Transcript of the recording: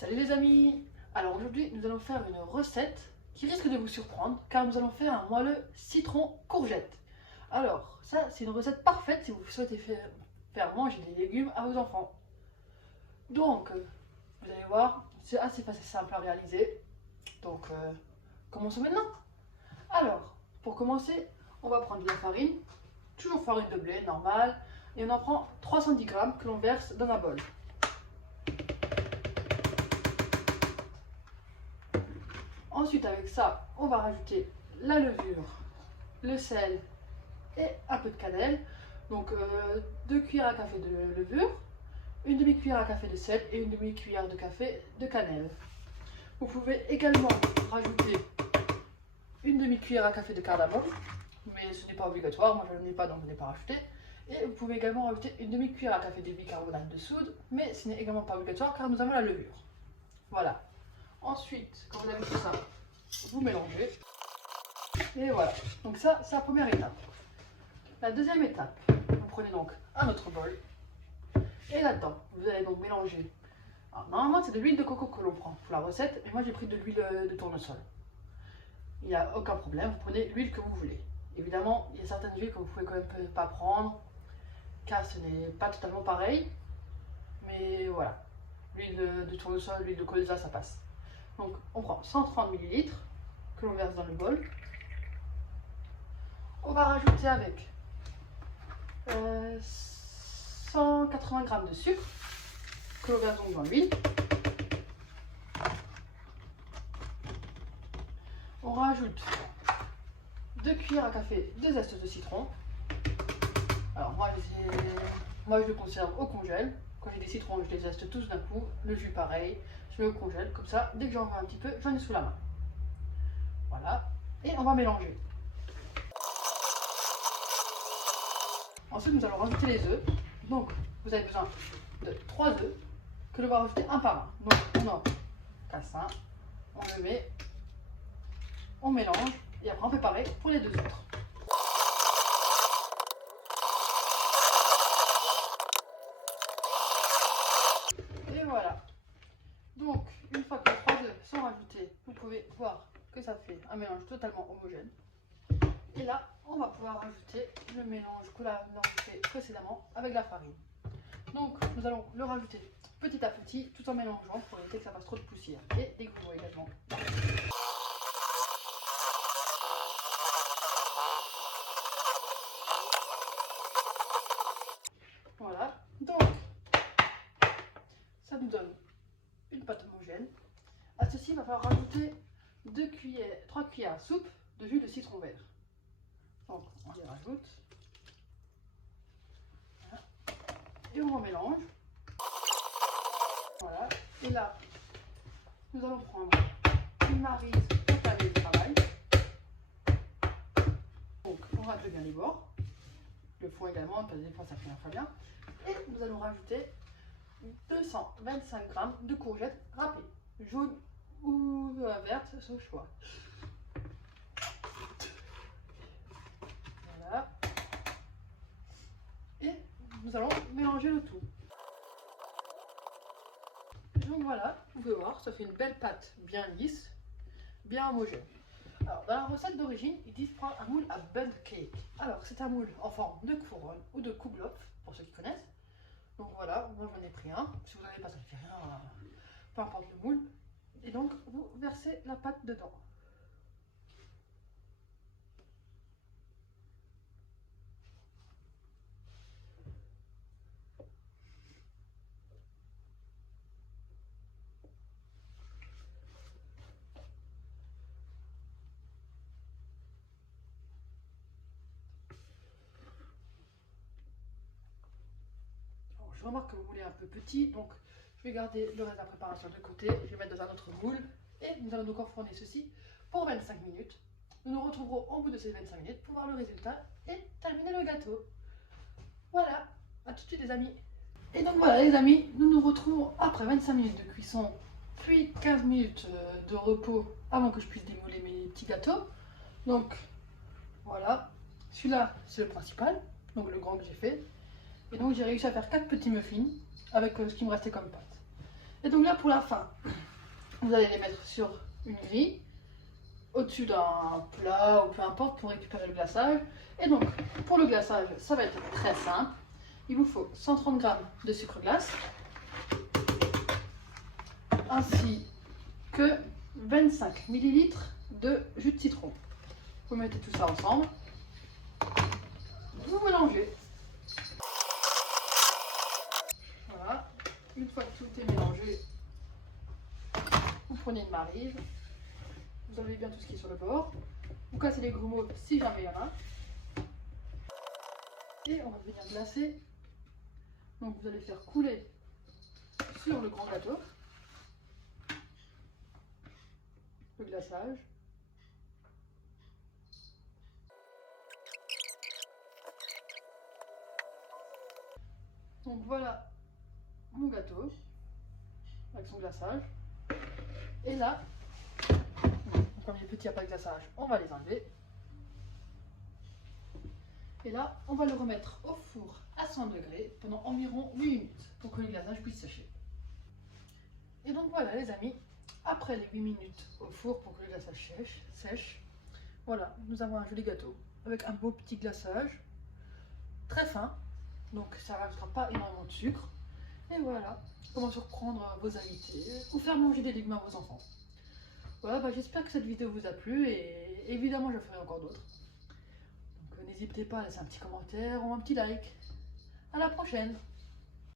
Salut les amis! Alors aujourd'hui nous allons faire une recette qui risque de vous surprendre car nous allons faire un moelleux citron courgette. Alors ça c'est une recette parfaite si vous souhaitez faire manger des légumes à vos enfants. Donc vous allez voir c'est assez facile, simple à réaliser. Donc commençons maintenant. Alors pour commencer on va prendre de la farine, toujours farine de blé normale, et on en prend 310 g que l'on verse dans un bol. Ensuite, avec ça, on va rajouter la levure, le sel et un peu de cannelle. Donc, 2 cuillères à café de levure, une demi-cuillère à café de sel et une demi-cuillère de café de cannelle. Vous pouvez également rajouter une demi-cuillère à café de cardamome, mais ce n'est pas obligatoire, moi je n'en ai pas donc je n'ai pas rajouté. Et vous pouvez également rajouter une demi-cuillère à café de bicarbonate de soude, mais ce n'est également pas obligatoire car nous avons la levure. Voilà. Ensuite, quand vous avez tout ça, vous mélangez. Et voilà. Donc ça, c'est la première étape. La deuxième étape, vous prenez donc un autre bol. Et là-dedans, vous allez donc mélanger. Alors, normalement, c'est de l'huile de coco que l'on prend pour la recette. Mais moi, j'ai pris de l'huile de tournesol. Il n'y a aucun problème. Vous prenez l'huile que vous voulez. Évidemment, il y a certaines huiles que vous pouvez quand même pas prendre. Car ce n'est pas totalement pareil. Mais voilà. L'huile de tournesol, l'huile de colza, ça passe. Donc on prend 130 ml que l'on verse dans le bol. On va rajouter avec 180 g de sucre que l'on verse donc dans l'huile. On rajoute 2 cuillères à café de zeste de citron. Alors moi je le conserve au congèle. Quand j'ai des citrons, je les zeste tous d'un coup. Le jus pareil, je le congèle comme ça. Dès que j'en veux un petit peu, j'en ai sous la main. Voilà. Et on va mélanger. Ensuite, nous allons rajouter les œufs. Donc, vous avez besoin de 3 œufs que l'on va rajouter un par un. Donc, on en casse un, on le met, on mélange et après on fait pareil pour les deux autres. Et voilà. Donc, une fois que les 3 œufs sont rajoutés, vous pouvez voir que ça fait un mélange totalement homogène. Et là, on va pouvoir rajouter le mélange que l'on a fait précédemment avec la farine. Donc, nous allons le rajouter petit à petit, tout en mélangeant pour éviter que ça fasse trop de poussière. Et des gros également. Voilà. Donc, ça nous donne une pâte homogène. À ceci, il va falloir rajouter 3 cuillères à soupe de jus de citron vert. Donc, on les rajoute. Voilà. Et on remélange. Voilà. Et là, nous allons prendre une maryse pour tailler le travail. Donc, on râpe bien les bords. Le fond également, parce que des fois ça fait un très bien. Et nous allons rajouter 225 g de courgettes râpées, jaunes ou vertes, c'est au choix. Voilà. Et nous allons mélanger le tout. Donc voilà, vous pouvez voir, ça fait une belle pâte bien lisse, bien homogène. Alors, dans la recette d'origine, ils disent prendre un moule à bundt cake. Alors, c'est un moule en forme de couronne ou de kouglof, pour ceux qui connaissent. Donc voilà, moi j'en ai pris un. Si vous n'avez pas, ça ne fait rien, peu importe le moule. Et donc, vous versez la pâte dedans. Je remarque que le moule est un peu petit, donc je vais garder le reste de la préparation de côté, je vais mettre dans un autre moule et nous allons donc enfourner ceci pour 25 minutes. Nous nous retrouverons au bout de ces 25 minutes pour voir le résultat et terminer le gâteau. Voilà, à tout de suite les amis. Et donc voilà les amis, nous nous retrouvons après 25 minutes de cuisson, puis 15 minutes de repos avant que je puisse démouler mes petits gâteaux. Donc voilà, celui-là c'est le principal, donc le grand que j'ai fait. Et donc j'ai réussi à faire 4 petits muffins avec ce qui me restait comme pâte. Et donc là pour la fin, vous allez les mettre sur une grille, au-dessus d'un plat ou peu importe pour récupérer le glaçage. Et donc pour le glaçage, ça va être très simple. Il vous faut 130 g de sucre glace, ainsi que 25 ml de jus de citron. Vous mettez tout ça ensemble, vous mélangez. Voilà, une fois que tout est mélangé, vous prenez une maryse, vous enlevez bien tout ce qui est sur le bord, vous cassez les grumeaux si jamais il y en a, et on va venir glacer. Donc vous allez faire couler sur le grand gâteau le glaçage. Donc voilà mon gâteau avec son glaçage. Et là, comme les petits, il n'y a pas de glaçage, on va les enlever. Et là, on va le remettre au four à 100 degrés pendant environ 8 minutes pour que le glaçage puisse sécher. Et donc voilà les amis, après les 8 minutes au four pour que le glaçage sèche, voilà, nous avons un joli gâteau avec un beau petit glaçage, très fin, donc ça ne rajoutera pas énormément de sucre. Et voilà, comment surprendre vos invités ou faire manger des légumes à vos enfants. Voilà, j'espère que cette vidéo vous a plu et évidemment je ferai encore d'autres. Donc n'hésitez pas à laisser un petit commentaire ou un petit like. À la prochaine!